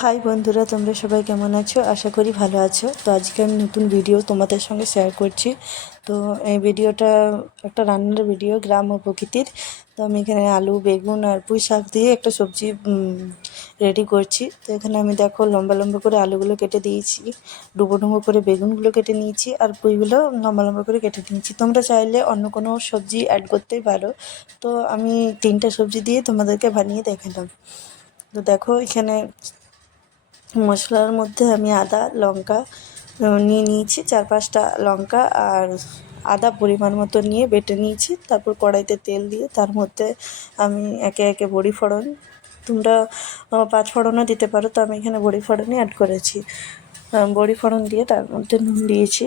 High বন্ধুরা, তোমরা সবাই কেমন আছো? আশা করি ভালো আছো। তো আজকে আমি নতুন ভিডিও তোমাদের সঙ্গে শেয়ার করছি। তো এই ভিডিওটা একটা রান্নার ভিডিও, গ্রাম ও প্রকৃতির। তো আমি এখানে আলু, বেগুন আর পুঁই শাক দিয়ে একটা সবজি রেডি করছি। তো এখানে আমি দেখো লম্বা লম্বা করে আলুগুলো কেটে দিয়েছি, ডুবো ডুবো করে বেগুনগুলো কেটে নিয়েছি, আর পুঁইগুলো লম্বা লম্বা করে কেটে নিয়েছি। তোমরা চাইলে অন্য কোনো সবজি অ্যাড করতেই পারো। তো আমি 3টা সবজি দিয়ে তোমাদেরকে বানিয়ে দেখালাম। তো দেখো এখানে মশলার মধ্যে আমি আদা, লঙ্কা নিয়ে নিয়েছি, 4-5টা লঙ্কা আর আদা পরিমাণ মতো নিয়ে বেটে নিয়েছি। তারপর কড়াইতে তেল দিয়ে তার মধ্যে আমি একে একে বড়ি ফোড়ন, তোমরা 5 ফোড়নও দিতে পারো, তো আমি এখানে বড়ি ফোড়নই অ্যাড করেছি। বড়ি ফোড়ন দিয়ে তার মধ্যে নুন দিয়েছি।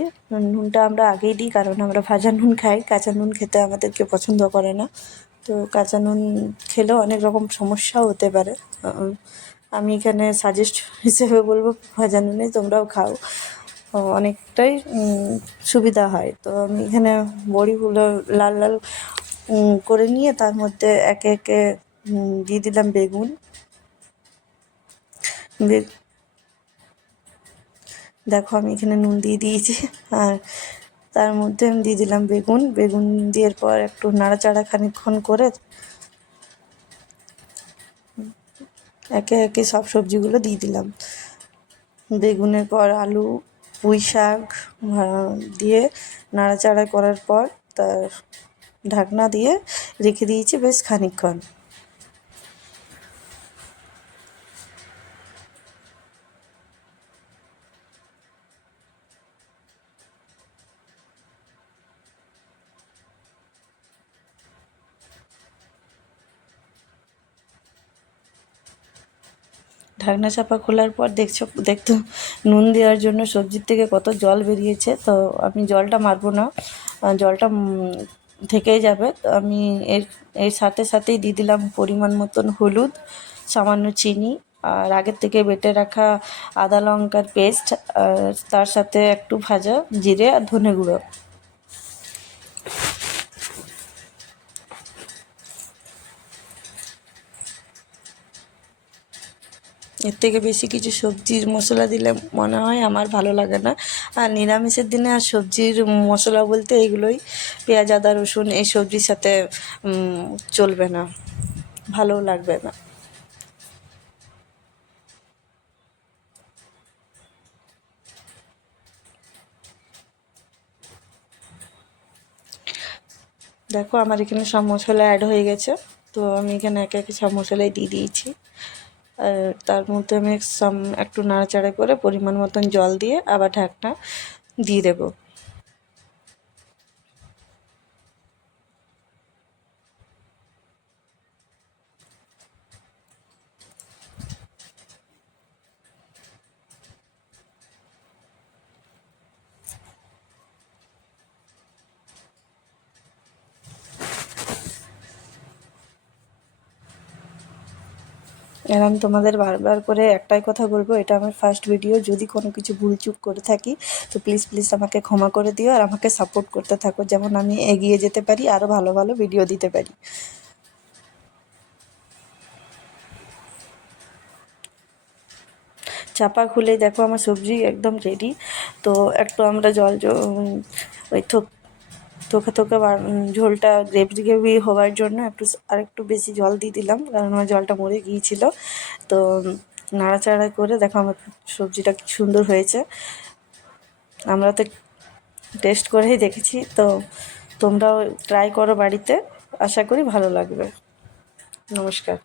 নুনটা আমরা আগেই দিই, কারণ আমরা ভাজা নুন খাই, কাঁচা নুন খেতে আমাদের কেউ পছন্দ করে না। তো কাঁচা নুন খেলেও অনেক রকম সমস্যাও হতে পারে। আমি এখানে সাজেস্ট হিসেবে বলবো ভাজা নুনে তোমরাও খাও, অনেকটাই সুবিধা হয়। তো আমি এখানে বড়িগুলো লাল লাল করে নিয়ে তার মধ্যে একে একে দিয়ে দিলাম বেগুন। দেখো আমি এখানে নুন দিয়ে দিয়েছি, আর তার মধ্যে আমি দিয়ে দিলাম বেগুন। বেগুন দেওয়ার পর একটু নাড়াচাড়া খানিকক্ষণ করে একে একে সব সবজিগুলো দিয়ে দিলাম। বেগুনের পর আলু, পুঁই শাক দিয়ে নাড়াচাড়া করার পর তার ঢাকনা দিয়ে রেখে দিয়েছি বেশ খানিকক্ষণ। ঢাকনা চাপা খোলার পর দেখতো নুন দেওয়ার জন্য সবজির থেকে কত জল বেরিয়েছে। তো আমি জলটা মারবো না, জলটা থেকেই যাবে। তো আমি এর সাথে সাথেই দিয়ে দিলাম পরিমাণ মতন হলুদ, সামান্য চিনি, আর আগের থেকে বেটে রাখা আদা লঙ্কার পেস্ট, আর তার সাথে একটু ভাজা জিরে আর ধনে গুঁড়ো। এর থেকে বেশি কিছু সবজির মশলা দিলে মনে হয় আমার ভালো লাগে না। আর নিরামিষের দিনে আর সবজির মশলা বলতে এইগুলোই, পেঁয়াজ, আদা, রসুন এই সবজির সাথে চলবে না, ভালোও লাগবে না। দেখো আমার এখানে সব মশলা অ্যাড হয়ে গেছে। তো আমি এখানে একে একে সব মশলাই দিয়ে দিয়েছি, আর তার মধ্যে আমি একটু নাড়াচাড়া করে পরিমাণ মতন জল দিয়ে আবার ঢাকনা দিয়ে দেবো। আর আমি তোমাদের বারবার করে একটাই কথা বলবো, এটা আমার ফার্স্ট ভিডিও, যদি কোনো কিছু ভুলচুক করে থাকি তো প্লিজ প্লিজ আমাকে ক্ষমা করে দিও, আর আমাকে সাপোর্ট করতে থাকো, যেমন আমি এগিয়ে যেতে পারি, আরও ভালো ভালো ভিডিও দিতে পারি। চাপা খুলে দেখো আমার সবজি একদম রেডি। তো একটু আমরা ওই থোকা থোকা ঝোলটা গ্রেভি গ্রেভি হওয়ার জন্য আরেকটু বেশি জল দিয়ে দিলাম, কারণ আমার জলটা মরে গিয়েছিল। তো নাড়াচাড়া করে দেখো আমার সবজিটা কি সুন্দর হয়েছে। আমরা তো টেস্ট করেই দেখেছি, তো তোমরাও ট্রাই করো বাড়িতে, আশা করি ভালো লাগবে। নমস্কার।